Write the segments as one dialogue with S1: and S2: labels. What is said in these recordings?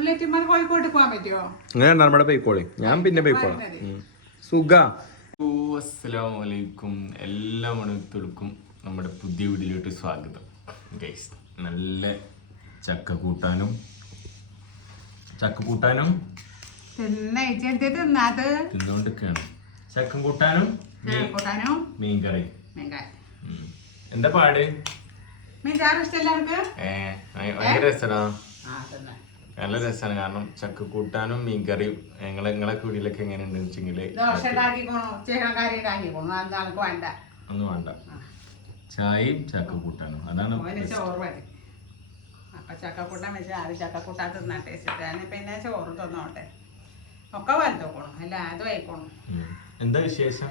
S1: ബുള്ളറ്റിന്മാർ കോഴിക്കോട്ട് പോകാൻ പറ്റുമോ
S2: അങ്ങനെ നമ്മുടെ പോയിക്കോളി. ഞാൻ പിന്നെ പോയിക്കോളാം. ഉം. സുഖ
S3: അസ്സലാമലൈക്കും എല്ലാ മണത്തുകൾക്കും നമ്മുടെ പുതിയ വീട്ടിലോട്ട് സ്വാഗതം. ഗൈസ് നല്ല ചക്ക കൂട്ടാനും. ചക്ക കൂട്ടാനും. തിന്നുകൊണ്ടിരിക്കുകയാണ് ചക്ക കൂട്ടാനും മീൻ
S1: കൂട്ടാനോ.
S3: മീൻകറി. എന്താ പാട്? ഭയങ്കര രസടാ.
S1: ആ തിന്ന.
S3: നല്ല രസമാണ് കാരണം ചക്ക കൂട്ടാനും മീൻകറിയും ഞങ്ങളെ നിങ്ങളെ കുടിയിലൊക്കെ എങ്ങനെ ഉണ്ടെന്ന് വെച്ചെങ്കിൽ
S1: ദോശ ഉണ്ടാക്കിക്കോണോ? ചിക്കൻ കറി ഉണ്ടാക്കിക്കോണോ? അത് നമുക്ക് വേണ്ട.
S3: ഒന്നും വേണ്ട. ചായയും ചക്ക കൂട്ടാനും. അതാണ്
S1: ചോറ് മതി. അപ്പൊ ചക്കക്കൂട്ടാൻ വെച്ച് ആദ്യം ചക്കക്കൂട്ടാൻ തിന്നട്ടെ വെച്ചിട്ട് ഞാൻ പിന്നെ ചോറ് തിന്നോട്ടെ. ഒക്കെ വലുതോക്കണം അല്ല അത് വയ്ക്കണം
S3: എന്താ വിശേഷം?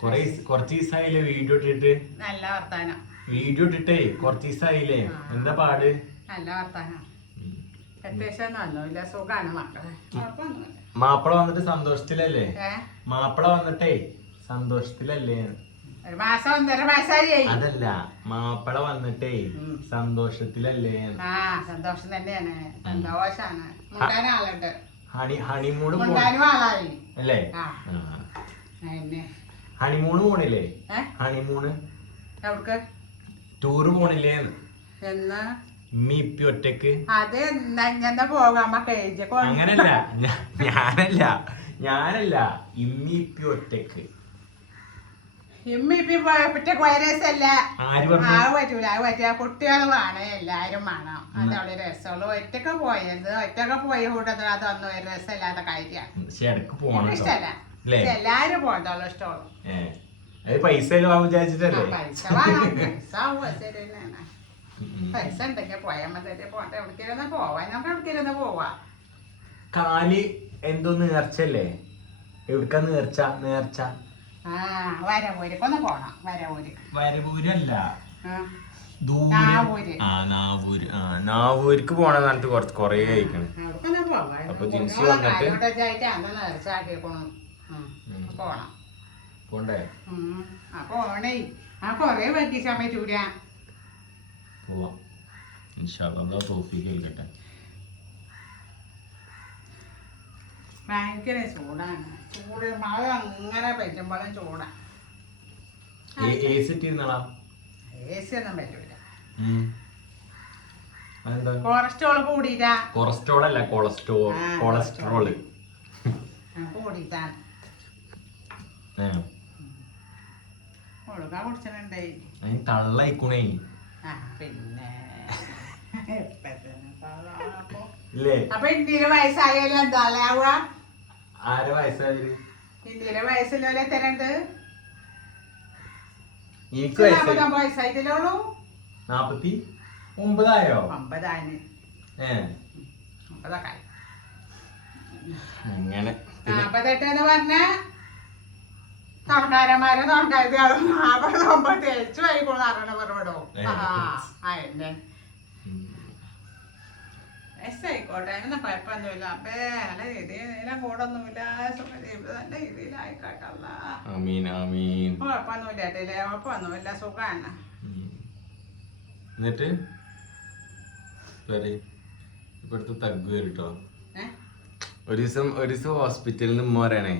S3: കൊറേ കുറച്ച് ദിവസമായില്ലേ വീഡിയോ ഇട്ടിട്ട്?
S1: നല്ല വർത്താനം.
S3: വീഡിയോ ഇട്ടിട്ടേ കൊറച്ച് ദിവസമായില്ലേ എന്താ പാട്?
S1: നല്ല വർത്താനം അത്യാവശ്യം നല്ലോല്ല സുഖാണ് മക്കളെ കുഴപ്പമൊന്നുമില്ല
S3: മാപ്പിള വന്നിട്ട് സന്തോഷത്തിലല്ലേ? മാപ്പിള വന്നിട്ടേ സന്തോഷത്തിലല്ലേ? അതല്ല മാപ്പിള വന്നിട്ടേ. സന്തോഷത്തിലല്ലേ?
S1: ആ സന്തോഷം തന്നെയാണ്. സന്തോഷാണ്. മുണ്ടാനും
S3: ഹണി ഹണിമൂണ് അല്ലേ? ഹണിമൂണ് പോണില്ലേ? ഹണിമൂണ്. ടൂറ് പോണില്ലേ
S1: എന്ന്?
S3: ഇപ്പി ഒറ്റയ്ക്ക്?
S1: അത് പോകാൻ
S3: അങ്ങനല്ല. ഞാനല്ല. ഞാനല്ല. ഇമ്മി ഇപ്പി ഒറ്റയ്ക്ക്.
S1: ഇമ്മ ഇപ്പി വൈറസല്ല
S3: ആര് പറഞ്ഞു?
S1: അത് പറ്റൂല അത് പറ്റിയ കുട്ടികൾ വേണം എല്ലാരും വേണം. അതവിടെ രസമുള്ളൂ. ഒറ്റയ്ക്ക് പോയത് ഒറ്റയ്ക്ക് പോയ കൂട്ടത്തിൽ അതൊന്നും ഒരു രസമില്ലാത്ത കാര്യമാണ്
S3: പക്ഷെ ഇടയ്ക്ക് പോണം
S1: എനിക്ക്
S3: കേട്ടോ.
S1: ഇഷ്ടമല്ല
S3: അല്ലേ
S1: പക്ഷെ എല്ലാരും പോകത്തുള്ളൂ ഇഷ്ടമുള്ളൂ.
S3: ഏ. പൈസ
S1: പൈസ പൈസ പൈസ ഉണ്ടെങ്കിൽ പോയാൽ മതി. പോട്ടെ എവിടേക്കിരുന്ന് പോവാൻ നമുക്ക് എവിടേക്കിരുന്ന് പോവാ.
S3: കാൽ എന്തോ നേർച്ചല്ലേ എവിടുക്ക നേർച്ച? നേർച്ച?
S1: ആ വരവൂരിക്കൊന്ന് പോണം. വരവൂര്.
S3: വരവൂരല്ല. നാവൂർക്ക് പോണ കാലത്ത് കുറച്ച് കൊറേ കഴിക്കണം
S1: പോവാം.
S3: അപ്പൊ ജിൻസി വന്നിട്ട്? പോണ്ടേ.
S1: ആ പോണേ ആ കൊറേ പറ്റി സമയത്തൂല
S3: പോവാം ഇൻഷാല്ലാ തോഫിക്ക് കേൾക്കട്ടെ. നൽകട്ടെ
S1: ഭയങ്കര ചൂടാണ്. ചൂട് മഴ അങ്ങനെ പറ്റുമ്പോഴും ചൂടാ.
S3: എ സി ഇട്ടിരുന്നാളാ
S1: എ സി ഒന്നും പറ്റൂല.
S3: ഉം.
S1: കൂടിയിട്ടാ?
S3: കൊളസ്ട്രോൾ അല്ല കൊളസ്ട്രോൾ
S1: ആ,
S3: കൊളസ്ട്രോൾ
S1: കൂടിയിട്ടാണ്.
S3: അതിന് തള്ളയിക്കണേ.
S1: ആ പിന്നെ.
S3: ഇല്ലേ?
S1: അപ്പൊ ഇന്ത്യയിലെ വയസ്സായാലും എന്താ ആവുക?
S3: ആരെ വയസ്സായി
S1: ഇന്ത്യയിലെ വയസ്സിലെ തരണ്ട്
S3: എനിക്ക് വയസ്സായി
S1: നാപ്പത്തൊമ്പത് വയസ്സായിട്ടല്ലേ ഉള്ളൂ
S3: നാപ്പത്തി ഒമ്പതായോ? ഏ.
S1: അമ്പതൊക്കെ
S3: അങ്ങനെ.
S1: നാപ്പത്തെട്ട് എന്ന് പറഞ്ഞ തൊണ്ടാരന്മാരെ തൊണക്കാരും നാപ്പത്തൊമ്പത് തേച്ചു വൈകുന്നു അറിയണ പറഞ്ഞോ. ആ എന്നെ. ആയിക്കോട്ടെ അതിനൊന്നും കുഴപ്പമൊന്നുമില്ല. അപ്പേ നല്ല രീതിയിൽ കൂടൊന്നുമില്ല. നല്ല രീതിയിലായിക്കോട്ടല്ല കുഴപ്പമൊന്നുമില്ല ഏട്ടില്ലേ കുഴപ്പമൊന്നുമില്ല. സുഖമാണ്.
S3: എന്നിട്ട്. ഇവിടുത്തെ തഗ്
S1: കേട്ടോ
S3: ഒരു ദിവസം ഒരു ദിവസം ഹോസ്പിറ്റലിൽ നിന്ന് ഉമ്മ പറയണേ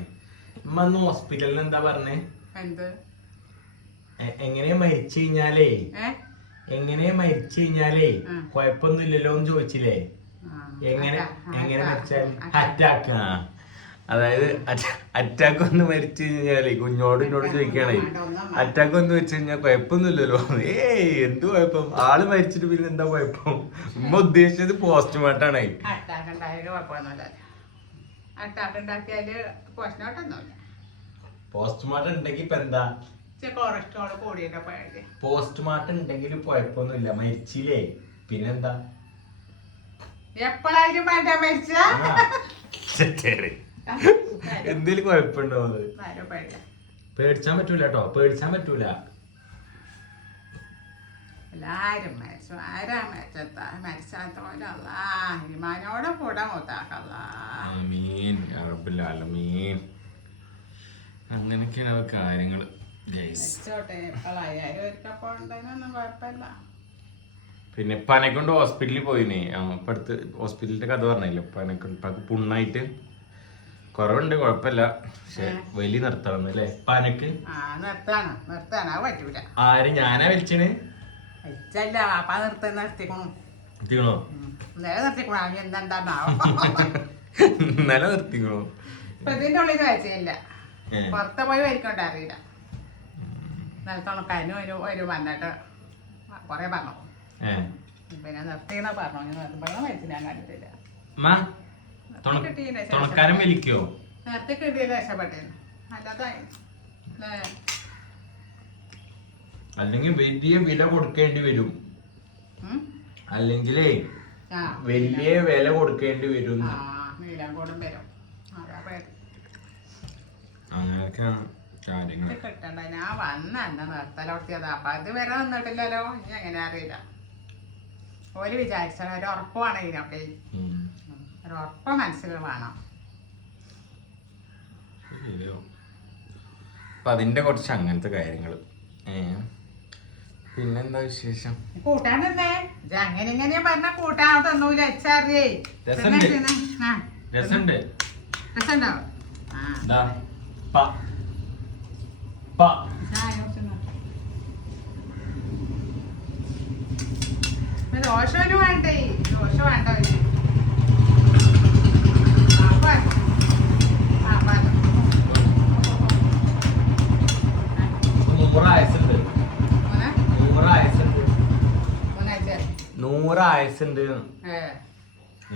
S3: ഉമ്മ അന്ന് ഹോസ്പിറ്റലിൽ എന്താ പറഞ്ഞേ? എങ്ങനെ മരിച്ചു കഴിഞ്ഞാലേ? എങ്ങനെ മരിച്ചു കഴിഞ്ഞാലേ. കുഴപ്പമൊന്നുമില്ലല്ലോ എന്ന് ചോദിച്ചില്ലേ? എങ്ങനെ? എങ്ങനെ മരിച്ചാൽ അറ്റാക്ക്. ആ അതായത് അറ്റാക്ക് ഒന്ന് മരിച്ചു കഴിഞ്ഞാലേ കുഞ്ഞോട് എന്നോട് ചോദിക്കണേ അറ്റാക്ക് ഒന്ന് വെച്ച് കഴിഞ്ഞാൽ കുഴപ്പമൊന്നുമില്ലല്ലോ. ഏയ് എന്ത് കുഴപ്പം? ആൾ മരിച്ചിട്ട് പിന്നെ എന്താ കുഴപ്പം? ഉമ്മ ഉദ്ദേശിച്ചത് പോസ്റ്റ്മോർട്ടാണ്. പോസ്റ്റ്മോർട്ടം ഉണ്ടെങ്കിൽ ഇപ്പൊ എന്താ? പോസ്റ്റ്മോർട്ടം ഉണ്ടെങ്കിൽ കുഴപ്പമൊന്നുമില്ല. മരിച്ചില്ലേ? പിന്നെന്താ
S1: എപ്പോഴായാലും വേണ്ട മരിച്ച
S3: ആ. ശരി. എന്തേലും കുഴപ്പമുണ്ടോ അത് പേടിച്ചാൻ പറ്റൂല കേട്ടോ പേടിച്ചാൻ പറ്റൂല.
S1: എല്ലാരും മരിച്ചു. ആരാ ഹിമാനോടെ കൂടെ
S3: അങ്ങനെയൊക്കെയാണ് കാര്യങ്ങൾ
S1: എപ്പോഴായാലും ഒരിക്കപ്പോൾ ഉണ്ടെന്നൊന്നും കുഴപ്പമില്ല.
S3: പിന്നെ പനെ കൊണ്ട് ഹോസ്പിറ്റലിൽ പോയിനെ. ഇപ്പൊ അടുത്ത് ഹോസ്പിറ്റലിന്റെ കഥ പറഞ്ഞില്ല? പനെ കൊണ്ട് ഇപ്പൊ പുണ്ണായിട്ട് കുറവുണ്ട് കുഴപ്പമില്ല. പക്ഷെ വലിയ നിർത്തണം അല്ലേ പനക്ക് ആര്? ഞാനാ
S1: വലിച്ചിന് നിർത്തിക്കണു.
S3: ഇന്നലെ നിർത്തിക്കണോ.
S1: ഇതിന്റെ ഉള്ളിൽ. പുറത്ത് പോയി വരിക്കൊണ്ട് അറിയില്ല. നിലത്തുണക്കാനും ഒരു ഒരു വന്നിട്ട് കുറെ പറഞ്ഞു. പിന്നെ നിർത്തിയെന്നാ പറഞ്ഞു? ഇനി നിർത്തുമ്പോഴും മരിച്ചു ഞാൻ കണ്ടിട്ടില്ല.
S3: തുണക്കാരൻ വലിക്കോ
S1: നേരത്തെ കിട്ടിയത് രക്ഷപ്പെട്ടേന് അല്ലാതായി അല്ലേ?
S3: അല്ലെങ്കിൽ വലിയ വില കൊടുക്കേണ്ടി വരും? അല്ലെങ്കിലേ വലിയ വില. കൊടുക്കേണ്ടി വരും. അങ്ങനെയൊക്കെയാണ് കാര്യങ്ങൾ
S1: കിട്ടണ്ട. ഞാൻ വന്ന എന്നെ നിർത്തലോട്ടിയത്. അപ്പൊ അത് വരെ നിന്നിട്ടില്ലല്ലോ. ഇനി എങ്ങനെ അറിയില്ല. ഒരു വിചാരിച്ചാൽ ഒരു ഉറപ്പാണ് ഇതിനൊക്കെ. ഒരു ഉറപ്പ് മനസ്സിൽ വേണം.
S3: അപ്പൊ അതിന്റെ കുറച്ച് അങ്ങനത്തെ കാര്യങ്ങൾ പിന്നെന്താ വിശേഷം?
S1: കൂട്ടാൻ തന്നെ? അങ്ങനെ ഇങ്ങനെ പറഞ്ഞ കൂട്ടാൻ തന്നൂല എച്ചറിയേ
S3: രസണ്ട്. രസമുണ്ടോ
S1: ആ. ഇപ്പൊ വേണ്ടേ? ദോശ വേണ്ട
S3: നൂറ് ആയസുണ്ട്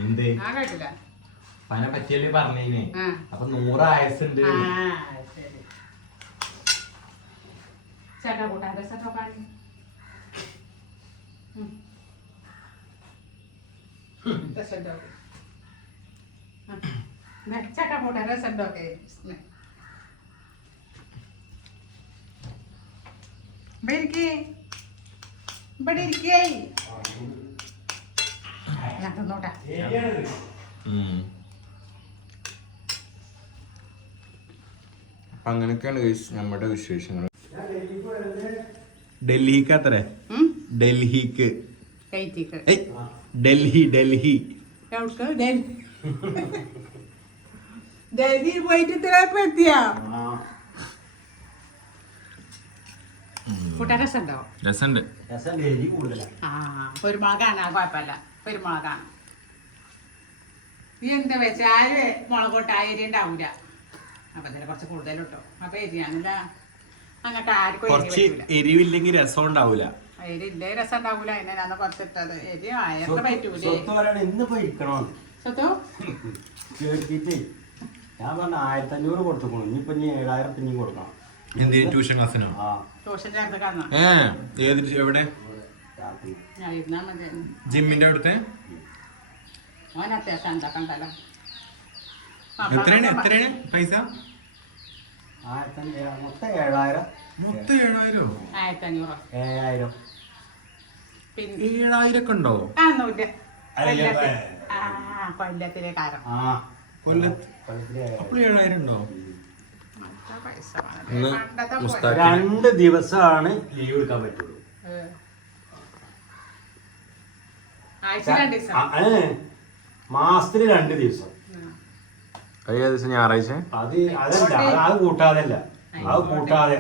S3: എന്ത്? പനെ പറ്റിയല്ലേ പറഞ്ഞേനെ.
S1: ആ.
S3: അപ്പൊ നൂറ് ആയസുണ്ട്
S1: ചേട്ടാ കൂട്ടാൻ രസമൊക്കെ പാടി രസമുണ്ടോ? ചേട്ടാ കൂട്ടാൻ രസമുണ്ടോ ഒക്കെ? ഇവിടെ ഇരിക്കേ. ഇവിടെ ഇരിക്കേ. ഞാൻ തിന്നോട്ടെ.
S3: ഉം. അപ്പൊ അങ്ങനെയൊക്കെയാണ് guys നമ്മുടെ വിശേഷങ്ങൾ. ഡൽഹിക്ക് അത്രേ? ഡൽഹിക്ക്.
S1: കയറ്റിക്ക്
S3: ഡൽഹി ഡൽഹി.
S1: എവിടേക്ക്? ഡൽഹി. ഡൽഹി പോയിട്ട് ഇത്ര എത്തിയാ? കൂട്ടാൻ രസമുണ്ടോ?
S3: രസമുണ്ട്.
S1: ആ കുരുമുളകാണ് കുഴപ്പമില്ല. കുരുമുളകാണ് നീ എന്താ വെച്ചാൽ മുളക് കൊട്ട അരി ഉണ്ടാവൂല. അപ്പൊ അതിന് കുറച്ച് കൂടുതൽ കിട്ടോ അപ്പൊ എരിയാണില്ല അങ്ങനത്തെ ആർക്കും
S3: കുറച്ച് എരിവില്ലെങ്കിൽ രസം ഉണ്ടാവൂല.
S1: ഇല്ലേ രസം ഉണ്ടാവൂല അതിനാണ് കുറച്ചിട്ടത്. എരി ആയറിന് പറ്റൂലേ സ്വത്തോ
S4: ചേർത്തിട്ട് ഞാൻ പറഞ്ഞ ആയിരത്തി അഞ്ഞൂറ് കൊടുത്തുക്കണു. ഇനിയിപ്പൊ ഇനി ഏഴായിരം പിന്നെയും കൊടുക്കണം.
S3: എന്ത് ട്യൂഷൻ ക്ലാസ്സിനോ?
S1: ട്യൂഷൻ ചേർത്ത് കാണാം
S3: ഏ ഏത് എവിടെ.
S1: ഞാൻ ഇരുന്നാ മതി.
S3: ജിമ്മിന്റെ അവിടുത്തെ?
S1: ഓൻ അത്യാവശ്യം എന്താ കണ്ടല്ലോ
S3: എത്രയാണ്? എത്രയാണ് പൈസ?
S4: മൊത്തം ഏഴായിരം.
S3: മൊത്തം ഏഴായിരോ?
S1: ആയിരത്തി അഞ്ഞൂറോ
S4: ഏഴായിരം.
S3: ഏഴായിരം ഉണ്ടോ?
S1: കൊല്ലത്തിലെ.
S3: അപ്പോൾ ഉണ്ടോ?
S4: രണ്ട് ദിവസമാണ് ലീവ് എടുക്കാൻ പറ്റുള്ളൂ.
S1: മാസത്തിന് രണ്ട് ദിവസം.
S4: ആ, ഏ, രണ്ട് ദിവസം.
S3: ഞായറാഴ്ച?
S4: അത് അതല്ല അത് അത് കൂട്ടാതല്ല. അത് കൂട്ടാതെ.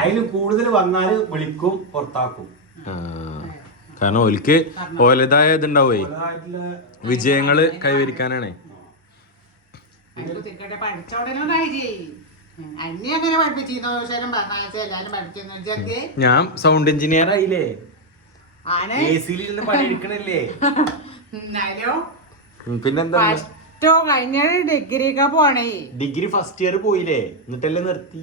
S4: അതിന് കൂടുതൽ വന്നാൽ വിളിക്കും പുറത്താക്കും.
S3: കാരണം ഓൽക്ക് ഓലതായ ഇതുണ്ടാവേ. വിജയങ്ങൾ കൈവരിക്കാനാണ്. ഞാൻ സൗണ്ട് എഞ്ചിനീയർ ആയില്ലേ? പിന്നെന്താ
S1: കഴിഞ്ഞ ഡിഗ്രിക്ക് പോണേ.
S3: ഡിഗ്രി ഫസ്റ്റ് ഇയർ പോയില്ലേ? എന്നിട്ടല്ലേ നിർത്തി?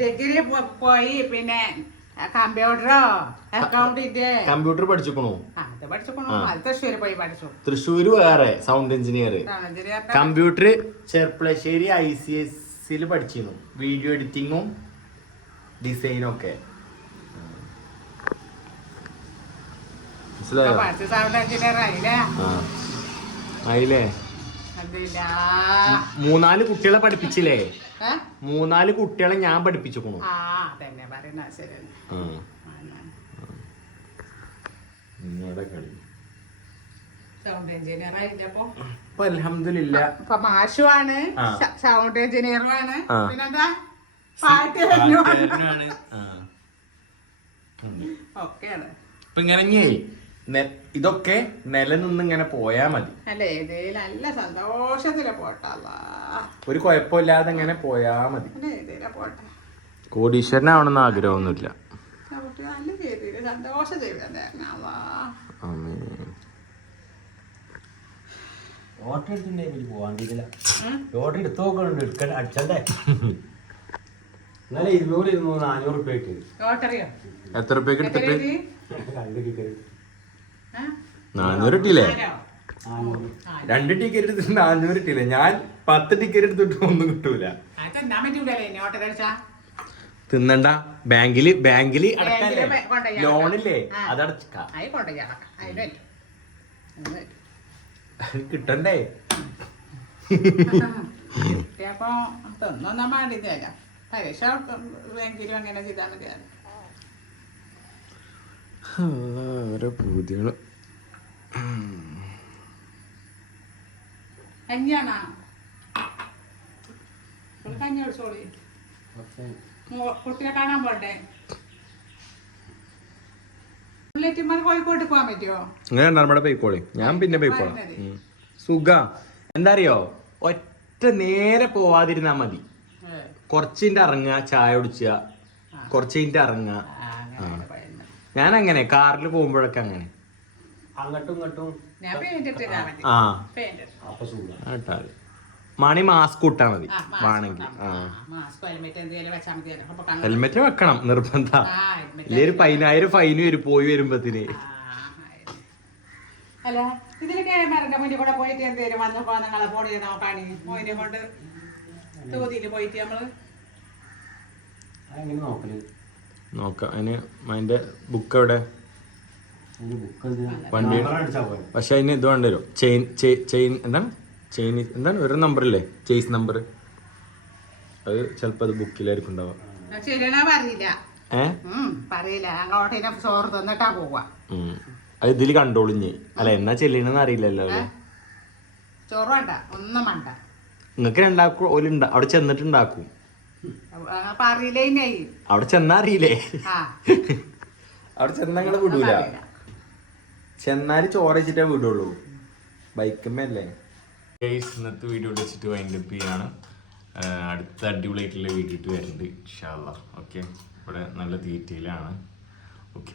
S1: ഡിഗ്രി പോയി പിന്നെ കമ്പ്യൂട്ടറോ അക്കൗണ്ടിന്റെ
S3: കമ്പ്യൂട്ടർ പഠിച്ചിക്കണു.
S1: അത് പഠിച്ചു അത് തൃശ്ശൂര് പോയി പഠിച്ചു?
S3: തൃശ്ശൂര് വേറെ sound engineer computer Cherpulassery I C S സിയിൽ പഠിച്ചിരുന്നു. വീഡിയോ എഡിറ്റിങ്ങും ഡിസൈനും ഒക്കെ. മനസ്സിലായോ? മൂന്നാൽ കുട്ടികളെ പഠിപ്പിച്ചില്ലേ? മൂന്നാൽ കുട്ടികളെ ഞാൻ
S1: പഠിപ്പിച്ചു മാഷുമാണ് സൗണ്ട് എഞ്ചിനീയറുമാണ് പിന്നെന്താ? പാട്ട് ഒക്കെയാണ്
S3: ഇപ്പൊ ഇങ്ങനെ ഇതൊക്കെ നിലനിന്ന് ഇങ്ങനെ പോയാ മതി.
S1: നല്ല സന്തോഷത്തിലെ
S3: ഒരു കുഴപ്പമില്ലാതെ ഇങ്ങനെ പോയാ മതി.
S2: കോടീശ്വരനാവണമെന്ന് ആഗ്രഹമൊന്നുമില്ല.
S4: എടുത്തിട്ടുണ്ടെങ്കിൽ പോവാണ്ടില്ല എടുത്ത് നോക്കണുണ്ട്. എടുക്കണ്ട അടിച്ചണ്ടേ? ഇരുന്നൂറ് ഇരുന്നൂറ് നാനൂറ് കിട്ടി.
S2: എത്ര റുപ്യക്ക്
S1: എത്ര
S2: എടുത്തിട്ട്
S1: എഴുതി?
S4: രണ്ട് ടിക്കറ്റ്
S1: ആ?
S2: നാനൂറ്
S4: ഇട്ടില്ലേ?
S3: രണ്ട് ടിക്കറ്റ് എടുത്തിട്ട് നാനൂറ് ഇട്ടില്ലേ? ഞാൻ പത്ത് ടിക്കറ്റ് എടുത്തിട്ട് ഒന്നും കിട്ടൂല. തിന്നണ്ട.
S1: ബാങ്കിൽ ബാങ്കിൽ
S3: ലോണില്ലേ?
S1: അത്
S3: കിട്ടണ്ടേ?
S1: അപ്പൊ തന്നെ വേണ്ടിയതല്ല പരീക്ഷ ബാങ്കിലും അങ്ങനെ ചെയ്താൽ
S2: മതി ഓരോ പൂതികൾ.
S1: കഞ്ഞിയാണോ? ഒരു കഞ്ഞി ഒഴിച്ചോളി കുട്ടിയെ കാണാൻ കോഴിക്കോട്ട് പോകാൻ പറ്റുമോ
S2: പോയിക്കോളി. ഞാൻ പിന്നെ പോയിക്കോളാം.
S3: സുഖ എന്താ അറിയോ ഒറ്റ നേരെ പോവാതിരുന്നാ മതി. കൊറച്ചിന്റെ ഇറങ്ങുക ചായ കുടിച്ചുക കുറച്ചിന്റെ ഇറങ്ങുക
S1: ആ,
S3: ഞാൻ അങ്ങനെ കാറിൽ പോകുമ്പോഴൊക്കെ അങ്ങനെ.
S4: അങ്ങോട്ടും ഇങ്ങോട്ടും
S3: ആ. മണി മാസ്ക് ഇട്ടാ മതി.
S1: ആ, മാസ്ക്
S3: വേണമെങ്കിൽ. ആ.
S1: ഹെൽമെറ്റ്
S3: വെക്കണം നിർബന്ധ. ഇല്ലേ ഒരു പതിനായിരം ഫൈന് വരും പോയി വരുമ്പത്തിന്.
S1: അല്ല ഇതിലൊക്കെ മരന്റെ മുന്നിൽ കൂടെ പോയിട്ട് എന്തേലും വന്നപ്പോ നിങ്ങളെ ഫോണിൽ നോക്കാണി. മോയിനെ കൊണ്ട് തോതിയിൽ പോയിട്ട് നമ്മൾ
S4: അതെങ്ങനെ നോക്കൽ?
S2: നോക്കാം. അതിന് അതിന്റെ ബുക്ക് എവിടെ? വണ്ടി- പക്ഷെ അതിന് ഇത് വേണ്ടി വരും. ചെയിൻ ചെയിൻ എന്താണ്? ചെയിൻ എന്താണ്? ഒരു നമ്പർ ഇല്ലേ? ചേസ് നമ്പർ അത് ചിലപ്പോൾ അത് ബുക്കിലായിരിക്കും ഉണ്ടാവുക. അത് ഇതിൽ കണ്ടോളിഞ്ഞ് അല്ല എന്നാ ചെല്ലണെന്ന് അറിയില്ലല്ലോ അല്ലേ
S1: ചോറ് വേണ്ട. ഒന്നും വേണ്ട.
S2: നിങ്ങൾക്ക് രണ്ടാക്കും അവിടെ ചെന്നിട്ട് ഉണ്ടാക്കും
S1: ഇനി.
S2: അവിടെ ചെന്നാ അറിയില്ലേ?
S3: അവിടെ ചെന്നാ നിങ്ങളെ വിടൂല. ചെന്നാൽ ചോറച്ചിട്ടേ വിടുള്ളൂ. ബൈക്കമ്മല്ലേ ഇന്നത്തെ വീഡിയോ വെച്ചിട്ട് വൈൻഡപ്പ് ചെയ്യാണ്. ആഹ് അടുത്ത അടിപൊളിയായിട്ടുള്ള വീഡിയോ ഇട്ട് വരുന്നുണ്ട് ഇൻഷാല്ല ഓക്കെ ഇവിടെ നല്ല തീറ്റയിലാണ് ഓക്കെ